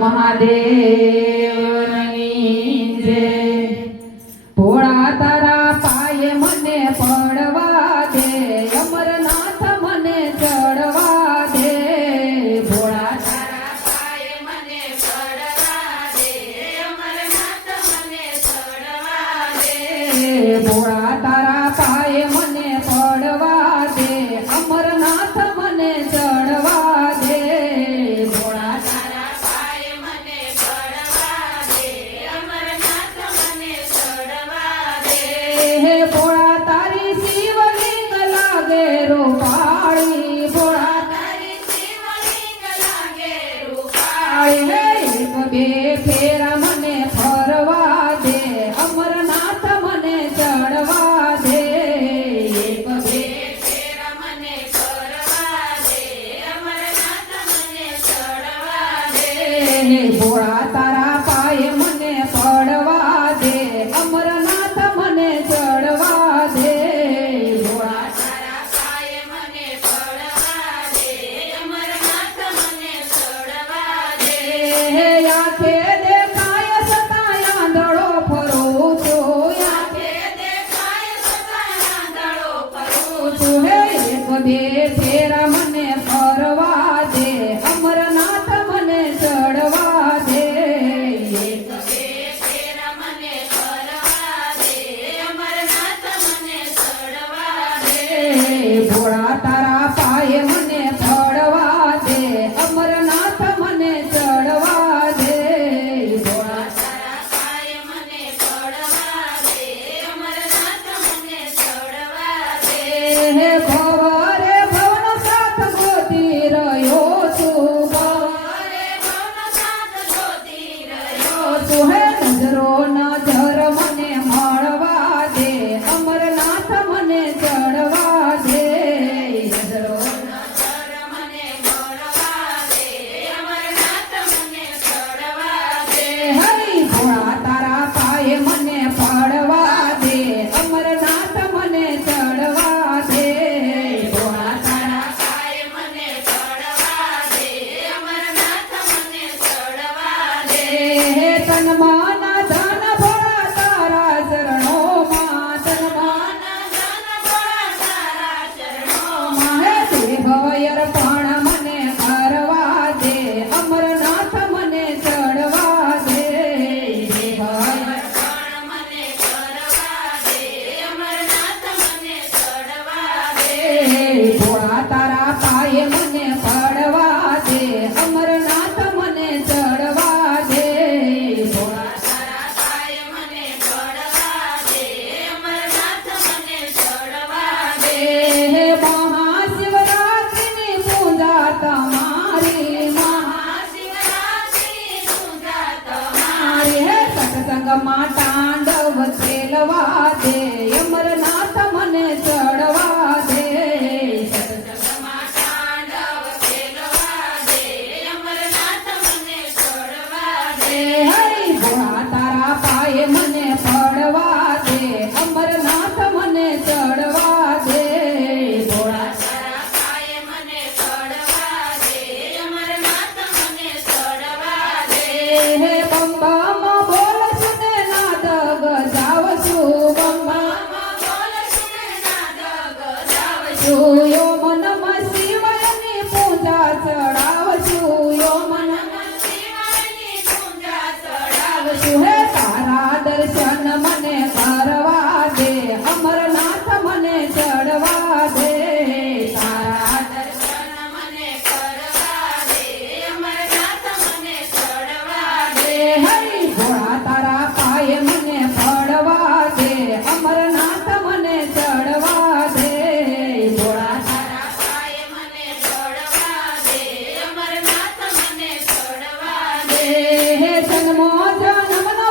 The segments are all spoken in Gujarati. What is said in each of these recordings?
મહાદેવની જય। ભોળા તારા પાયે મને પડવા દે, અમરનાથ મને ચડવા દે। ભોળા તારા પાયે મને પડવા દે, અમરનાથ મને ચડવા દે। ભોળા તારા પાયે મને પડવા દે, અમરનાથ મને ચડવા દે। ભોળા તારા પાયે મને પડવા દે, અમરનાથ મને ચડવા દે। હે ભોળા તારી શિવલિંગ લાગે રૂપાળી, ભોળા તારી શિવલિંગ લાગે રૂપાળી। હે એક બે ફેરા મને ફરવા દે, અમરનાથ મને ચડવા દે। એક બે ફેરા મને ફરવા દે, અમરનાથ મને ચડવા દે। ભોળા તારા પાયે મને પડવા દે, અમરનાથ મને ચડવા દે। ભોળા તારા પાયે મને પડવા દે, અમરનાથ મને ચડવા દે। આંખે દેખાય છતાં આંધળો ફરું છું, આંખે દેખાય છતાં આંધળો ફરું છું। હે એક બે ફેરા મને ફરવા દે, અમરનાથ મને ચડવા દે। એક બે ફેરા મને ફરવા દે, અમરનાથ મને ચડવા દે। ભોળા તારા પાયે મને પડવા દે, અમરનાથ મને ચડવા દે। ભોળા તારા પાયે મને પડવા દે, અમરનાથ મને ચડવા દે। હે ભવરે ભવનો સાથ ગોતી રહ્યો છું, ભવરે ભવનો સાથ ગોતી રહ્યો છું। હે નજરો નજર મને મળવા દે, અમરનાથ મને ચડવા દે। નજરો નજર મને મળવા દે, અમરનાથ મને ચડવા દે। હરી ભોળા તારા પાયે મને પડવા દે, અમરનાથ મને ચડવા દે। ભોળા તારા પાયે મને પડવા દે, અમરનાથ મને ચડવા દે। હે તન મન ધન ભોળા તારા ચરણોમાં, તન મન ધન ભોળા તારા ચરણોમાં। હે દેહ અર્પણ મને કરવા દે, અમરનાથ મને ચડવા દે। દેહ અર્પણ મને કરવા દે, અમરનાથ મને ચડવા દે। ભોળા તારા પાયે મને પડવા દે, અમરનાથ મને ચડવા દે। ભોળા તારા પાયે મને પડવા દે, અમરનાથ મને ચડવા દે। હે મહાશિવરાત્રિની પૂજા તમારી, મહાશિવરાત્રિની પૂજા તમારી। હે સત્સંગમાં તાંડવ ખેલવા દે, અમરનાથ મને ચડવા દે। સત્સંગમાં તાંડવ ખેલવા દે, અમરનાથ મને ચડવા દે। હરી ભોળા તારા પાયે મને પડવા દે, અમરનાથ મને ચડવા દે। ભોળા તારા પાયે મને પડવા દે, અમરનાથ મને ચડવા દે। હે બમ બમ બોલ છું ને નાદ ગજાવશું, બમ બમ બોલ છું ને નાદ ગજાવશું। યો નમઃ શિવાયની પૂજા ચડાવશું, યો નમઃ શિવાયની પૂજા ચડાવશું। હે તારા દર્શન મને કરવા દે, અમરનાથ મને ચડવા દે। તારા દર્શન મને કરવા દે, અમરનાથ મને ચડવા દે। હરી ભોળા તારા પાયે મને પડવા દે, અમરનાથ મને ચડવા દે। ભોળા તારા પાયે મને પડવા દે, અમરનાથ મને ચડવા દે। હે જન્મો જન્મનો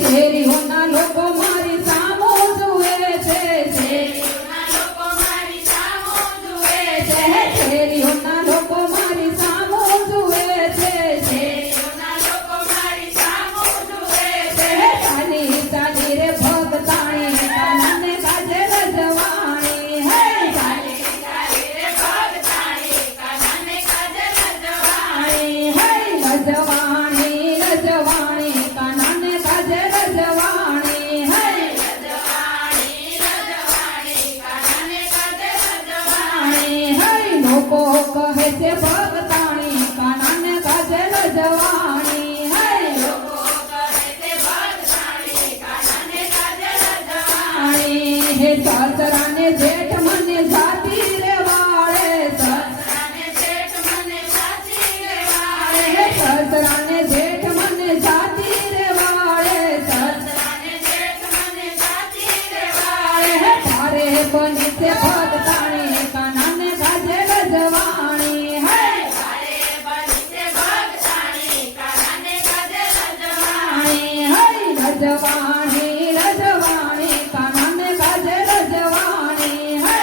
શેરીઓના લોકો મારી સામો જુએ છે શેરીઓના લોકો મારી સામો જુએ છે શેરીઓના લોકો મારી સામો જુએ છે શેરીઓના લોકો મારી સામો જુએ છે ચાલી ચાલી રે ભગતાણી કાનાને કાજે રજવાણી હે ચાલી ચાલી રે ભગતાણી કાનાને કાજે રજવાણી હે રજવાણી રજવાણી કાનાને કાજે રજવાણી હે રજવાણી રજવાણી કાનાને કાજે રજવાણી હે લોકો કહે છે ભગતાણી કાનાને કાજે રજવાણી હે લોકો કહે છે ભગતાણી કાનાને કાજે રજવાણી હે સાસરાને જેઠ મને જાતી રે વાળે સસરાને જેઠ મને સાચી રે વાળે હે સસરાને જેઠ મને જાતી રે વાળે સસરાને જેઠ મને સાચી રે વાળે હે તારે બની છે ભગતાણી કાનાને કાજે રજવાણી હે તારે બની છે ભગતાણી કાનાને કાજે રજવાણી હે રજવાણી રજવાણી કાનાને કાજે રજવાણી હે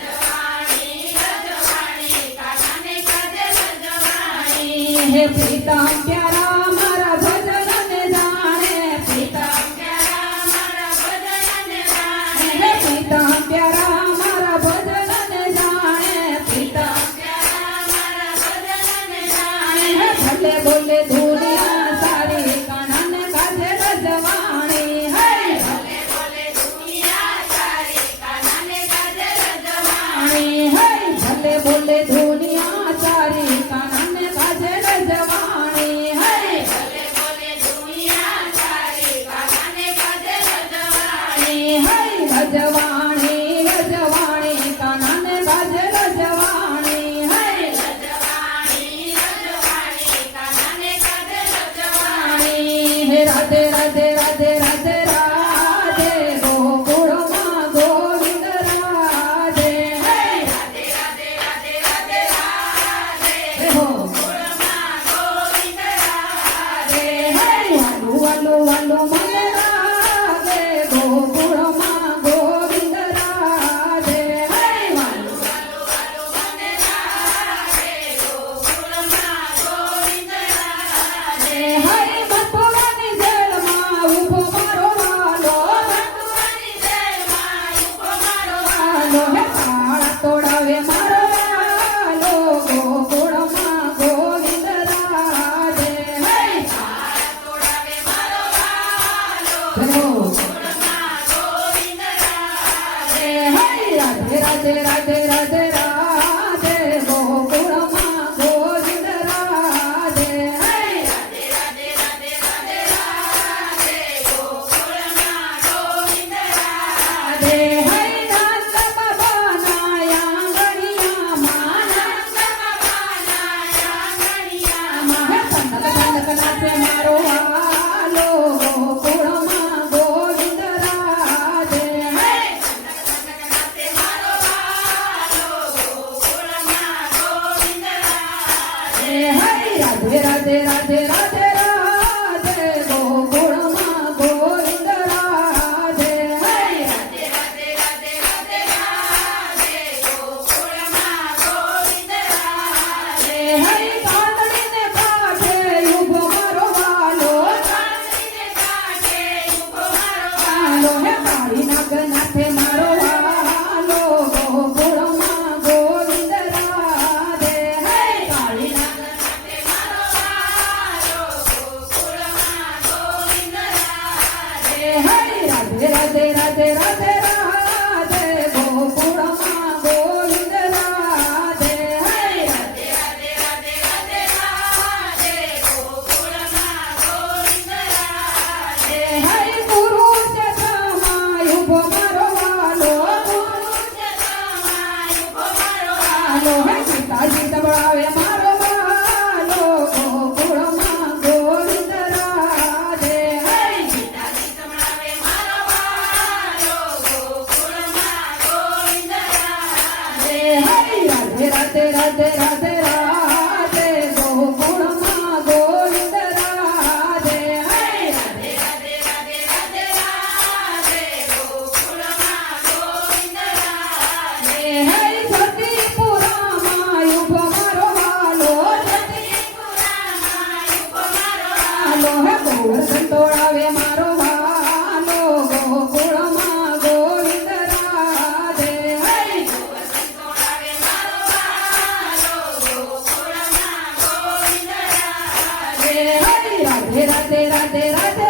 રજવાણી રજવાણી કાનાને કાજે રજવાણી હે પ્રીતમ પ્યારા મારા ભજનને જાણે પ્રીતમ પ્યારા મારા ભજનને જાણે હે પ્રીતમ પ્યારા મારા ભજનને જાણે પ્રીતમ પ્યારા મારા ભજનને જાણે હે ભલે બોલે દુનિયા સારી કાનાને કાજે રજવાણી હે ભલે બોલે દુનિયા સારી કાનાને કાજે હે રજવાણી ભલે બોલે દુનિયા સારી કાનાને કાજે રજવાણી હે ભલે બોલે દુનિયા સારી કાનાને કાજે રજવાણી હે રજવાણી રજવાણી કાનાને કાજે રજવાણી હે રજવાણી રજવાણી કાનાને કાજે રજવાણી હે રાધે રાધે રાધે રાધે રાધે ગોકુળમાં ગોવિંદ રાધે હે રાધે રાધે રાધે રાધે રાધે હે હો ગોકુળમાં ગોવિંદ રાધે હે વાલું વાલું વાલું મને રાધે ગોકુળમાં ગોવિંદ રાધે હે વાલું વાલો વાલો મને રાધે ગોકુળમાં ગોવિંદ રાધે હે મથુરાની જેલમાં ઊભો મારો વાલો મથુરાની જેલમાં ઊભો મારો વાલો હે તાળા તોડાવે મારો વાલો ગોકુળમાં ગોવિંદ રાધે હે તારા તોડાવે મારો વાલો હો ગોકુળમાં ગોવિંદ રાધે હે રાધે રાધે રાધે રાધે રાધે ગોકુળમાં ગોવિંદ રાધે હે રાધે રાધે રાધે રાધે રાધે ગોકુળમાં ગોવિંદ રાધે હે નંદ બાબાના આંગણિયામાં આનંદ બાબાના આંગણિયામાં હે તનક તનક નાચે મારો વાલો ગોકુળમાં ગોવિંદ રાધે હે નાચે મારો વાલો ગોકુળમાં ગોવિંદ રાધે હે રાધે રાધે રાધે રાધે રાધે ગોકુળમાં ગોવિંદ રાધે હે રાધે રાધે રાધે રાધે રાધે ગોકુળમાં ગોવિંદ રાધે હે કાંદડીને કાંઠે ઊભો મારો વાલો કાંદડીને કાંઠે ઊભો મારો વાલો હે કાળી નાગ નાથે મારો વાલો ગોકુળમાં ગોવિંદ રાધે હે કાળી નાગ નાથે મારો વાલો ગોકુળમાં ગોવિંદ રાધે હે રાધે રાધે રાધે રાધે રાધે ગોકુળમાં ગોવિંદ રાધે હે રાધે રાધે રાધે રાધે રાધે ગોકુળમાં ગોવિંદ રાધે હે કુરુક્ષેત્રમાં ઊભો મારો વાલો કુરુક્ષેત્રમાં ઊભો મારો વાલો હે સીતાજી સંભળાવે મારો વાલો ગોકુળમાં ગોવિંદ રાધે હે સીતાજી સંભળાવે મારો વાલો ગોકુળમાં ગોવિંદ રાધે રાધે રાધે રાધે રાધે ગોકુળમાં ગોવિંદ રાધે હે રાધે રાધે રાધે સંતોળાવે મારો વાલો ગોકુળમાં ગોવિંદ રાધે હે સંતોળાવે મારો વાલો ગોકુળમાં ગોવિંદ રાધે. રાધે રાધે રાધે રાધે